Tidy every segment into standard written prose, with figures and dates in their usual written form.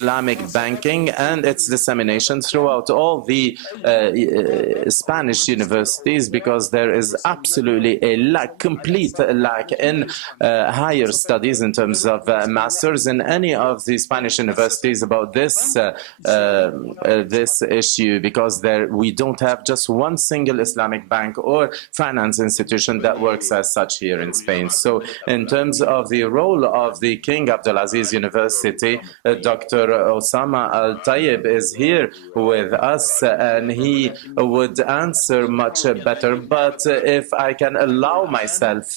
Islamic banking and its dissemination throughout all the Spanish universities, because there is absolutely a complete lack in higher studies in terms of masters in any of the Spanish universities about this this issue, because we don't have just one single Islamic bank or finance institution that works as such here in Spain. So in terms of the role of the King Abdulaziz University, Dr. Osama Al-Tayyib is here with us, and he would answer much better. But if I can allow myself,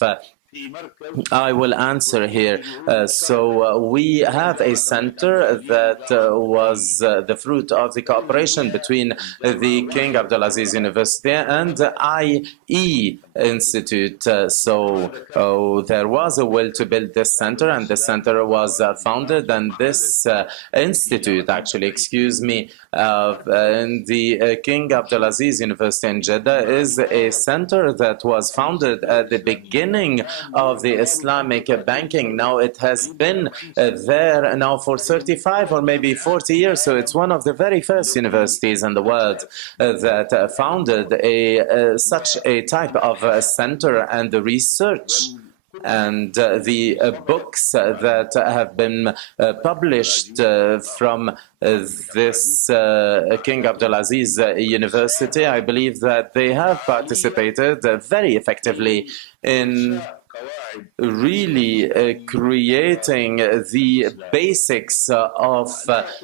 I will answer here. We have a center that was the fruit of the cooperation between the King Abdulaziz University and IE Institute. There was a will to build this center, and the center was founded, and this institute, actually, in the King Abdulaziz University in Jeddah is a center that was founded at the beginning of the Islamic banking. Now it has been there now for 35 or maybe 40 years. So it's one of the very first universities in the world that founded such a type of center, and the research and the books that have been published from this King Abdulaziz University, I believe that they have participated very effectively in really creating the basics of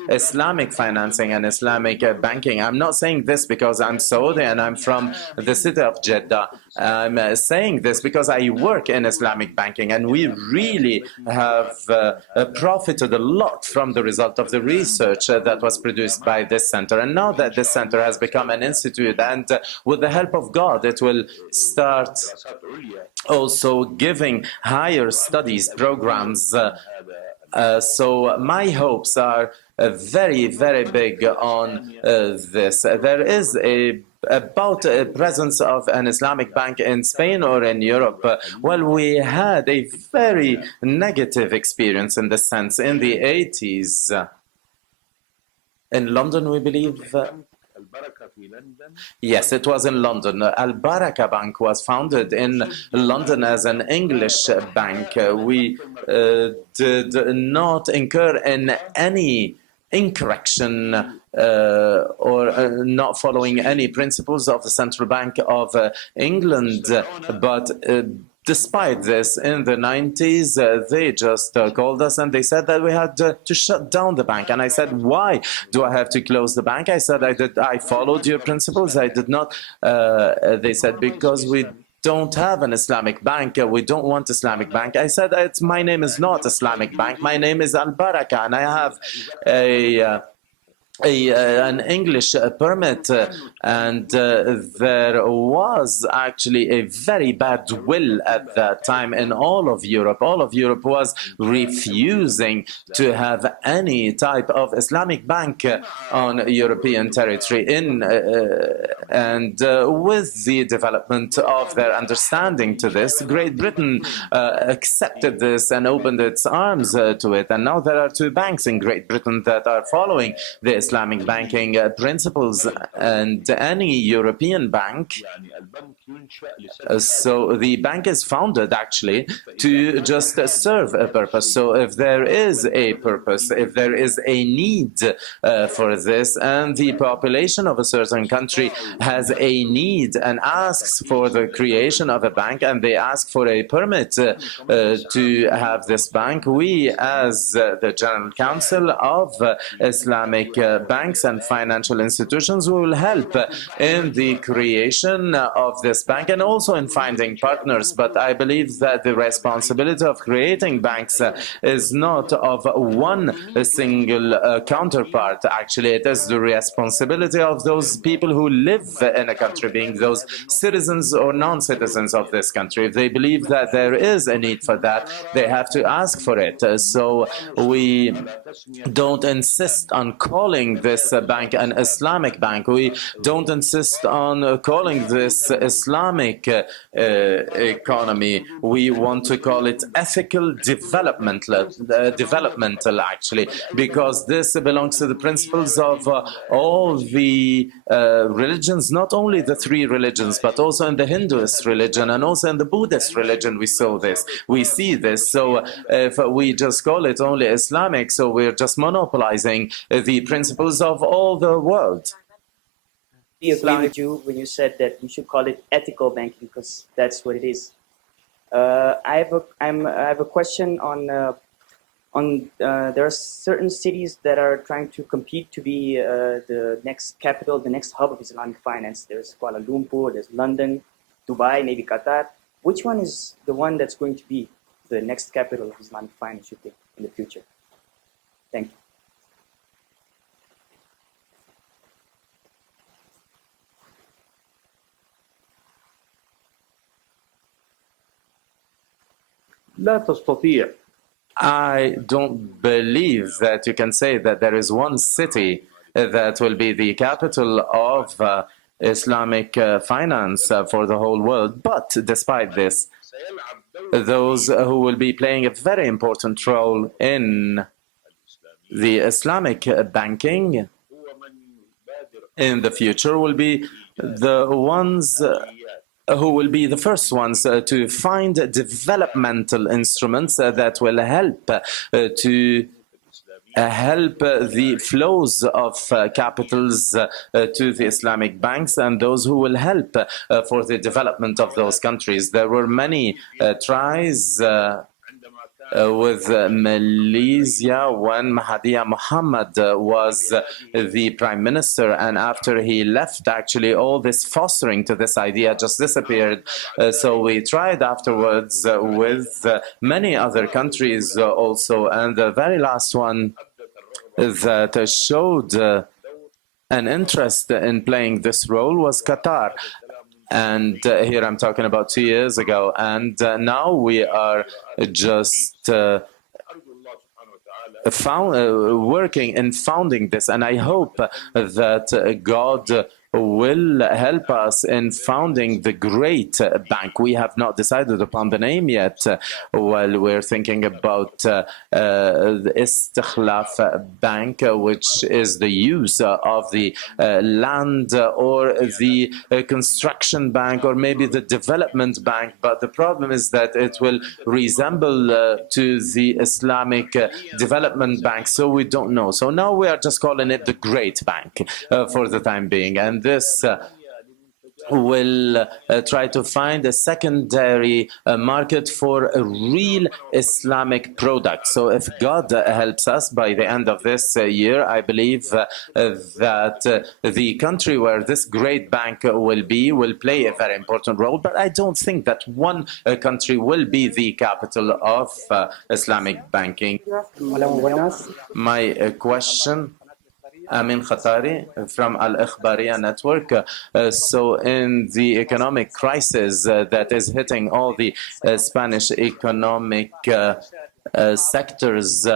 Islamic financing and Islamic banking. I'm not saying this because I'm Saudi and I'm from the city of Jeddah. I'm saying this because I work in Islamic banking, and we really have profited a lot from the result of the research that was produced by this center. And now that this center has become an institute, and with the help of God, it will start also giving higher studies programs. So my hopes are very, very big on this. There is about a presence of an Islamic bank in Spain or in Europe. Well, we had a very negative experience in this sense in the 80s. In London, we believe. Yes, it was in London. Al Baraka Bank was founded in London as an English bank. We did not incur in any incorrection or not following any principles of the Central Bank of England, but despite this, in the 90s, they just called us and they said that we had to shut down the bank. And I said, why do I have to close the bank? I said, I followed your principles. I did not. They said, because we don't have an Islamic bank. We don't want Islamic bank. I said, my name is not Islamic Bank. My name is Al Baraka, and I have an English permit, and there was actually a very bad will at that time in all of Europe. All of Europe was refusing to have any type of Islamic bank on European territory. And with the development of their understanding to this, Great Britain accepted this and opened its arms to it. And now there are two banks in Great Britain that are following the Islamic banking principles, and any European bank. So the bank is founded actually to just serve a purpose. So if there is a purpose, if there is a need for this, and the population of a certain country has a need and asks for the creation of a bank, and they ask for a permit to have this bank, we as the General Council of Islamic banks and financial institutions will help in the creation of this bank and also in finding partners. But I believe that the responsibility of creating banks is not of one single counterpart. Actually, it is the responsibility of those people who live in a country, being those citizens or non-citizens of this country. If they believe that there is a need for that, they have to ask for it. So we don't insist on calling calling this bank an Islamic bank. We don't insist on calling this Islamic economy. We want to call it ethical developmental actually, because this belongs to the principles of all the religions, not only the three religions, but also in the Hinduist religion and also in the Buddhist religion we see this. So if we just call it only Islamic, so we're just monopolizing the principles of all the world. I agree with you when you said that we should call it ethical banking, because that's what it is. I have a question on there are certain cities that are trying to compete to be the next capital, the next hub of Islamic finance. There's Kuala Lumpur, there's London, Dubai, maybe Qatar. Which one is the one that's going to be the next capital of Islamic finance, you think, in the future? Thank you. لا تستطيع. I don't believe that you can say that there is one city that will be the capital of Islamic finance for the whole world. But despite this, those who will be playing a very important role in the Islamic banking in the future will be the ones who will be the first ones to find developmental instruments that will help to help the flows of capitals to the Islamic banks, and those who will help for the development of those countries. There were many tries with Malaysia when Mahathir Mohamad was the prime minister, and after he left, actually all this fostering to this idea just disappeared. So we tried afterwards with many other countries also, and the very last one that showed an interest in playing this role was Qatar. And here I'm talking about 2 years ago. And now we are just working in founding this. And I hope that God will help us in founding the great bank. We have not decided upon the name yet. Well, we're thinking about the Istikhlaf Bank, which is the use of the land, or the construction bank, or maybe the development bank. But the problem is that it will resemble to the Islamic development bank, so we don't know. So now we are just calling it the Great Bank for the time being. And this will try to find a secondary market for a real Islamic product. So if God helps us by the end of this year, I believe that the country where this great bank will play a very important role. But I don't think that one country will be the capital of Islamic banking. My question, Amin Khatari from Al Ikhbariya Network. So in the economic crisis that is hitting all the Spanish economic sectors,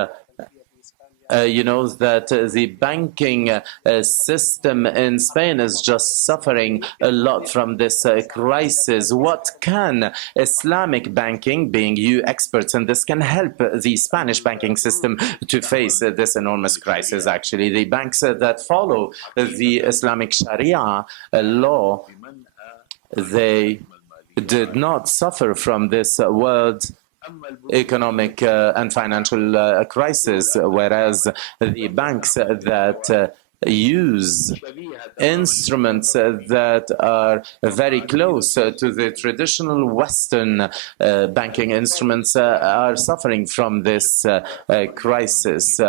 you know that the banking system in Spain is just suffering a lot from this crisis. What can Islamic banking, being you experts in this, can help the Spanish banking system to face this enormous crisis? Actually, the banks that follow the Islamic Sharia law, they did not suffer from this world economic and financial crisis, whereas the banks that use instruments that are very close to the traditional Western banking instruments are suffering from this crisis.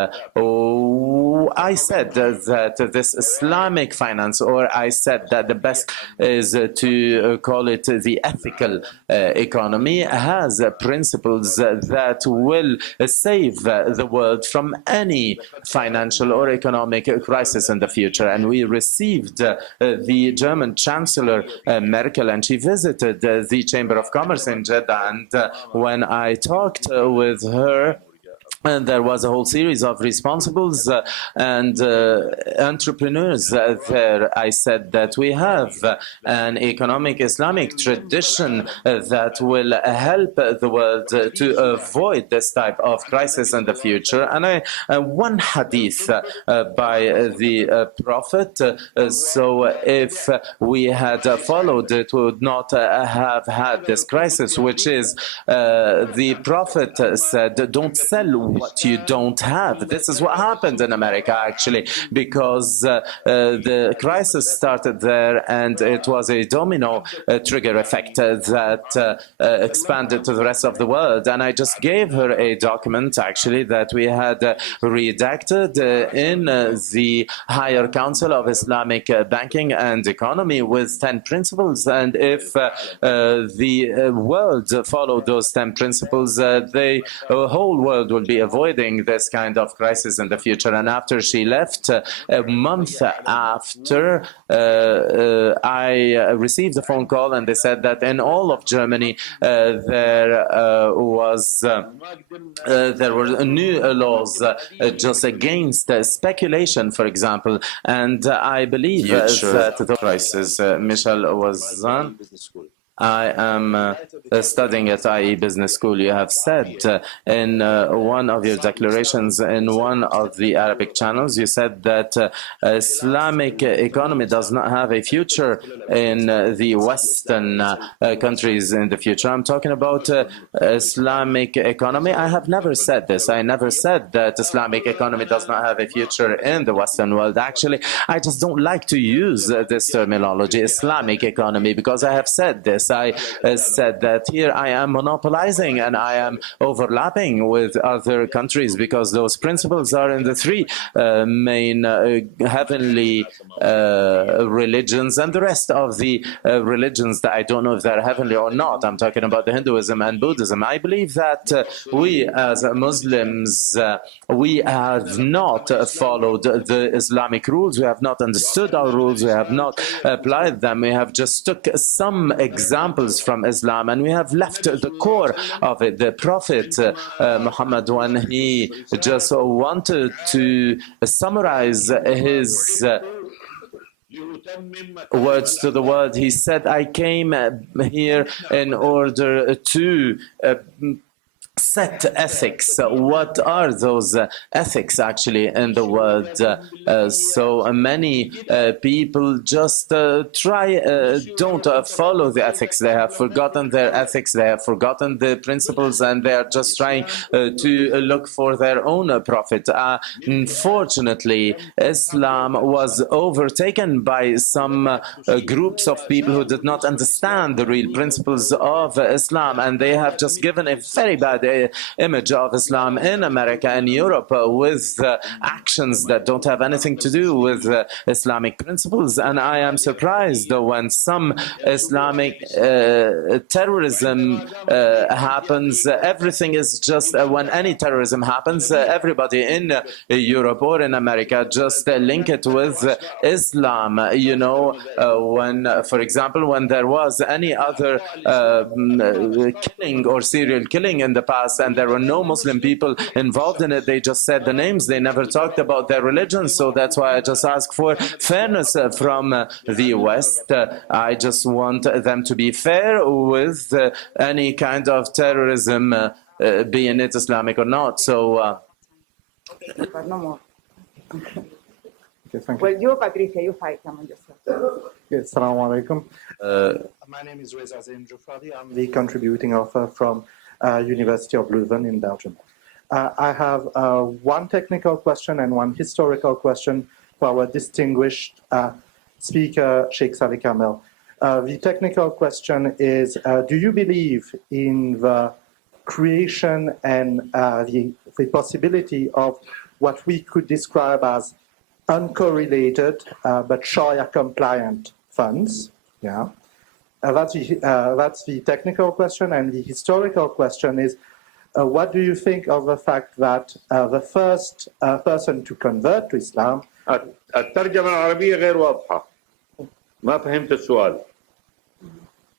I said that this Islamic finance, or I said that the best is to call it the ethical economy, has principles that will save the world from any financial or economic crisis in the future. And we received the German Chancellor Merkel, and she visited the Chamber of Commerce in Jeddah. And when I talked with her, And there was a whole series of responsibles and entrepreneurs there. I said that we have an economic Islamic tradition that will help the world to avoid this type of crisis in the future. And one hadith by the Prophet, so if we had followed it, we would not have had this crisis, which is the Prophet said, don't sell what you don't have. This is what happened in America, actually, because the crisis started there, and it was a domino trigger effect that expanded to the rest of the world. And I just gave her a document, actually, that we had redacted in the Higher Council of Islamic Banking and Economy with 10 principles. And if the world followed those 10 principles, the whole world will be avoiding this kind of crisis in the future. And after she left, a month after, I received a phone call, and they said that in all of Germany there were new laws just against speculation, for example. And I believe that the crisis, Michel was on. I am studying at IE Business School. You have said in one of your declarations in one of the Arabic channels, you said that Islamic economy does not have a future in the Western countries in the future. I'm talking about Islamic economy. I have never said this. I never said that Islamic economy does not have a future in the Western world. Actually, I just don't like to use this terminology, Islamic economy, because I have said this. I said that here I am monopolizing and I am overlapping with other countries because those principles are in the three main heavenly religions, and the rest of the religions that I don't know if they're heavenly or not. I'm talking about the Hinduism and Buddhism. I believe that we as Muslims, we have not followed the Islamic rules. We have not understood our rules. We have not applied them. We have just took some examples from Islam, and we have left the core of it. The Prophet Muhammad, when he just wanted to summarize his words to the world, he said, I came here in order to set ethics. What are those ethics actually in the world? So many people just don't follow the ethics. They have forgotten their ethics, they have forgotten the principles, and they are just trying to look for their own profit. Unfortunately, Islam was overtaken by some groups of people who did not understand the real principles of Islam, and they have just given a very bad image of Islam in America and Europe with actions that don't have anything to do with Islamic principles. And I am surprised when some Islamic terrorism happens. Everything is just when any terrorism happens, everybody in Europe or in America just link it with Islam. You know, when, for example, when there was any other killing or serial killing in the past, and there were no Muslim people involved in it, they just said the names. They never talked about their religion. So that's why I just ask for fairness from the West. I just want them to be fair with any kind of terrorism, being it Islamic or not. So No more. Okay, thank you. Well, you, Patricia, you fight among yourself. Yes, Assalamu alaikum. My name is Reza Zain Jufradi. I'm the contributing author from University of Leuven in Belgium. I have one technical question and one historical question for our distinguished speaker, Sheikh Saleh Kamel. The technical question is, do you believe in the creation and the possibility of what we could describe as uncorrelated but Sharia compliant funds? Yeah. That's the technical question, and the historical question is, what do you think of the fact that the first person to convert to Islam? الترجمة العربية غير واضحة. ما فهمت السؤال.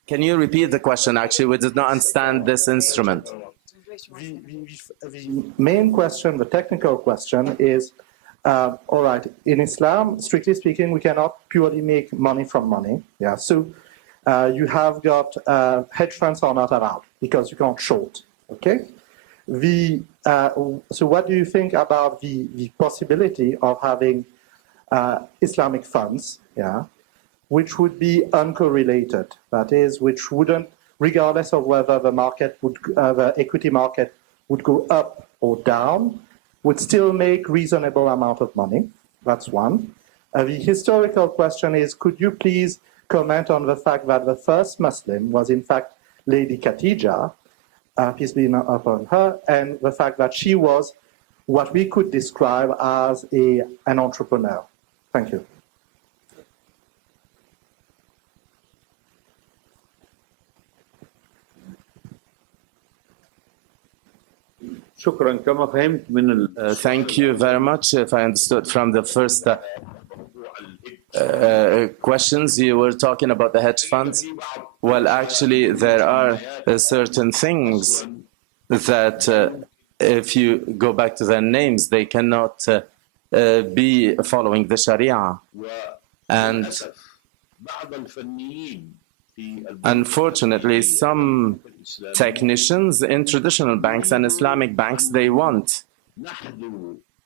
Can you repeat the question? Actually, we did not understand this instrument. The main question, the technical question is, all right, in Islam, strictly speaking, we cannot purely make money from money. Yeah, so you have got hedge funds are not allowed because you can't short. Okay. So what do you think about the possibility of having Islamic funds, yeah, which would be uncorrelated, that is, which wouldn't, regardless of whether the market would, the equity market would go up or down, would still make reasonable amount of money? That's one. The historical question is, could you please comment on the fact that the first Muslim was in fact Lady Khadija, peace be upon her, and the fact that she was what we could describe as an entrepreneur. Thank you. شكرا. كما فهمت من Thank you very much. If I understood from the first questions, you were talking about the hedge funds. Well, actually, there are certain things that if you go back to their names, they cannot be following the Sharia. And unfortunately, some technicians in traditional banks and Islamic banks, they want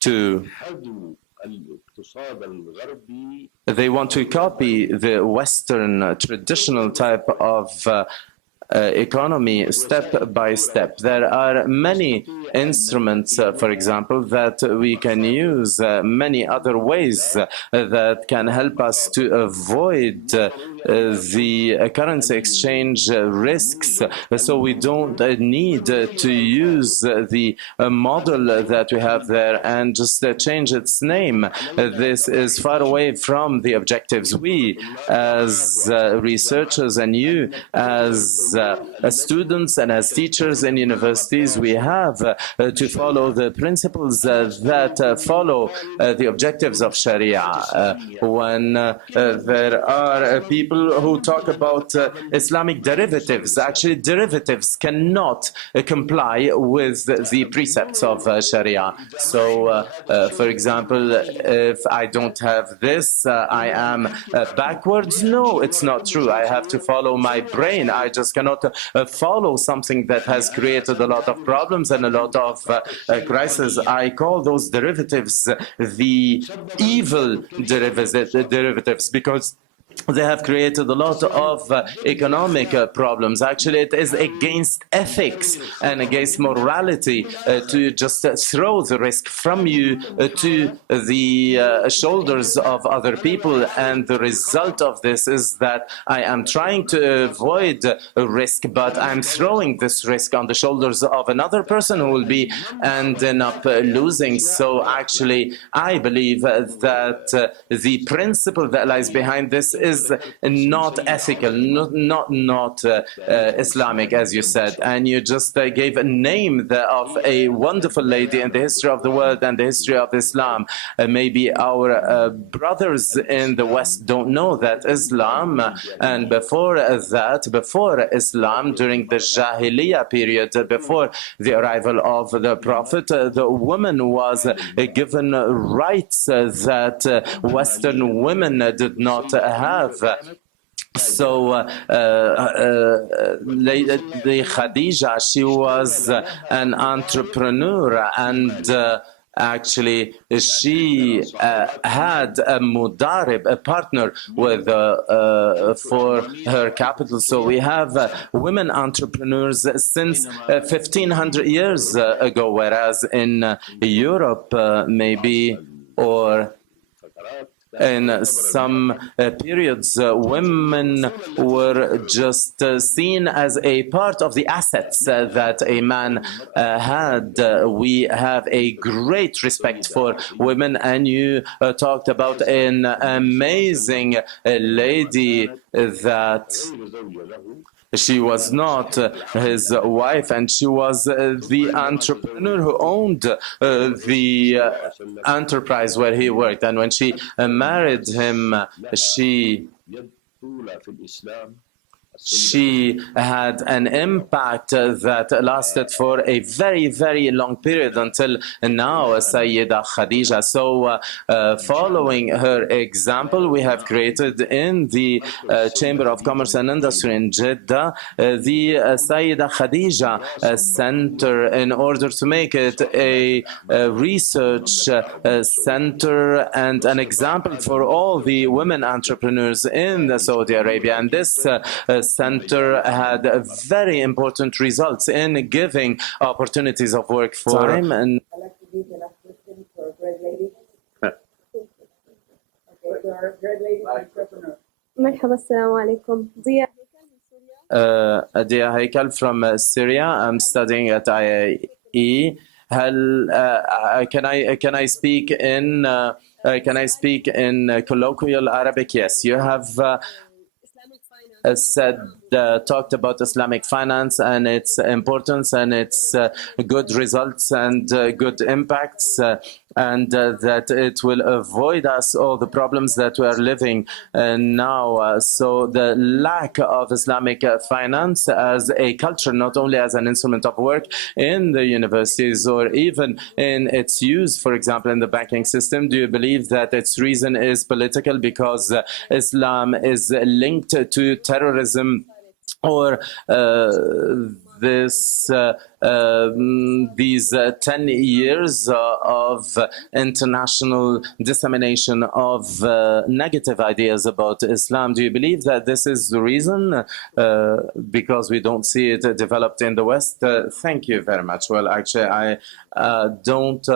to copy the Western traditional type of economy step by step. There are many instruments, for example, that we can use, many other ways that can help us to avoid the currency exchange risks. So we don't need to use the model that we have there and just change its name. This is far away from the objectives. We, as researchers, and you, as students and as teachers in universities, we have to follow the principles that follow the objectives of Sharia. When there are people who talk about Islamic derivatives, actually derivatives cannot comply with the precepts of Sharia. So, for example, if I don't have this, I am backwards. No, it's not true. I have to follow my brain. I just cannot follow something that has created a lot of problems and a lot of crises. I call those derivatives the evil derivatives because they have created a lot of economic problems. Actually, it is against ethics and against morality to just throw the risk from you to the shoulders of other people. And the result of this is that I am trying to avoid risk, but I'm throwing this risk on the shoulders of another person who will be ending up losing. So actually, I believe that the principle that lies behind this is not ethical, not Islamic, as you said. And you just gave a name of a wonderful lady in the history of the world and the history of Islam. Maybe our brothers in the West don't know that Islam, and before that, before Islam, during the Jahiliyyah period, before the arrival of the Prophet, the woman was given rights that Western women did not have. So Lady Khadija, she was an entrepreneur, and actually she had a mudarib, a partner with for her capital. So we have women entrepreneurs since 1500 years ago, whereas in Europe maybe, or in some periods, women were just seen as a part of the assets that a man had. We have a great respect for women, and you talked about an amazing lady that she was not his wife, and she was the entrepreneur who owned the enterprise where he worked. And when she married him, she she had an impact that lasted for a very, very long period until now, Sayyida Khadija. So following her example, we have created in the Chamber of Commerce and Industry in Jeddah the Sayyida Khadija Center in order to make it a research center and an example for all the women entrepreneurs in Saudi Arabia. And this center had very important results in giving opportunities of work for time. And I'd like to give the last question for a great lady. Okay, so our great lady entrepreneur. مرحبا السلام عليكم ضياء Dia Haikal from Syria. I'm studying at IAE. Can I speak in colloquial Arabic? Yes, you have talked about Islamic finance and its importance and its good results and good impacts, and that it will avoid us all the problems that we are living now. So the lack of Islamic finance as a culture, not only as an instrument of work in the universities or even in its use, for example, in the banking system, do you believe that its reason is political because Islam is linked to terrorism, or these 10 years of international dissemination of negative ideas about Islam? Do you believe that this is the reason? Because we don't see it developed in the West? Thank you very much. Well, actually, I don't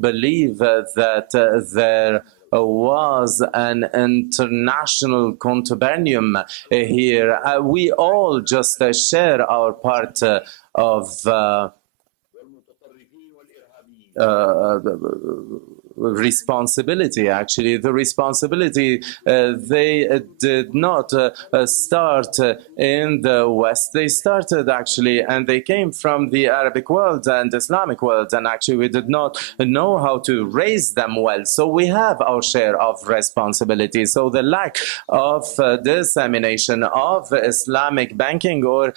believe that there was an international contubernum here. We all just share our part of responsibility. Actually, the responsibility, they did not start in the West. They started actually, and they came from the Arabic world and Islamic world, and actually we did not know how to raise them well. So we have our share of responsibility. So the lack of dissemination of Islamic banking or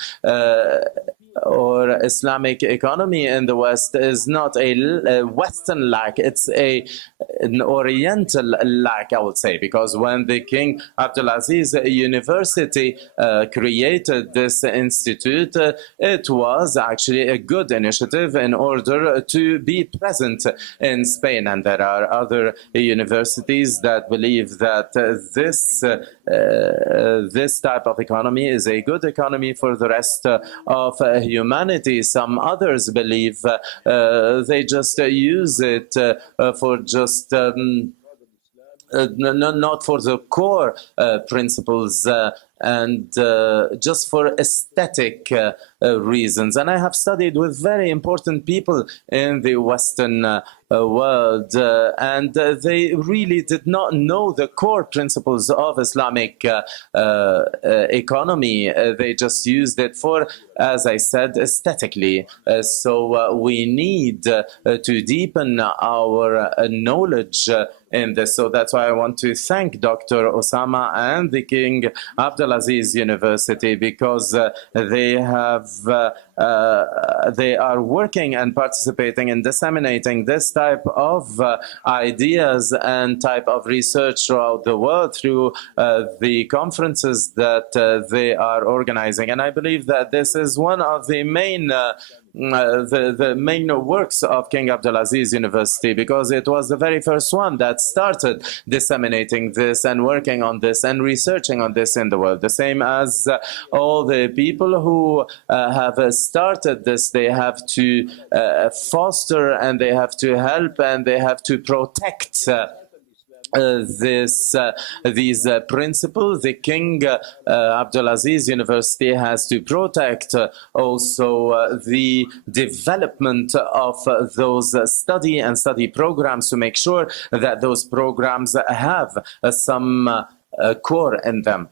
Islamic economy in the West is not a Western lack, it's an Oriental lack, I would say, because when the King Abdulaziz University created this institute, it was actually a good initiative in order to be present in Spain. And there are other universities that believe that this type of economy is a good economy for the rest of humanity. Some others believe they just use it for just not for the core principles and just for aesthetic reasons. And I have studied with very important people in the Western world, and they really did not know the core principles of Islamic economy. They just used it for, as I said, aesthetically. So we need to deepen our knowledge in this. So that's why I want to thank Dr. Osama and the King Abdulaziz University, because they are working and participating in disseminating this type of ideas and type of research throughout the world through the conferences that they are organizing. And I believe that this is one of the main the main works of King Abdulaziz University, because it was the very first one that started disseminating this and working on this and researching on this in the world. The same as all the people who have started this, they have to foster and they have to help and they have to protect these principles. The King Abdulaziz University has to protect also the development of those study programs to make sure that those programs have some core in them.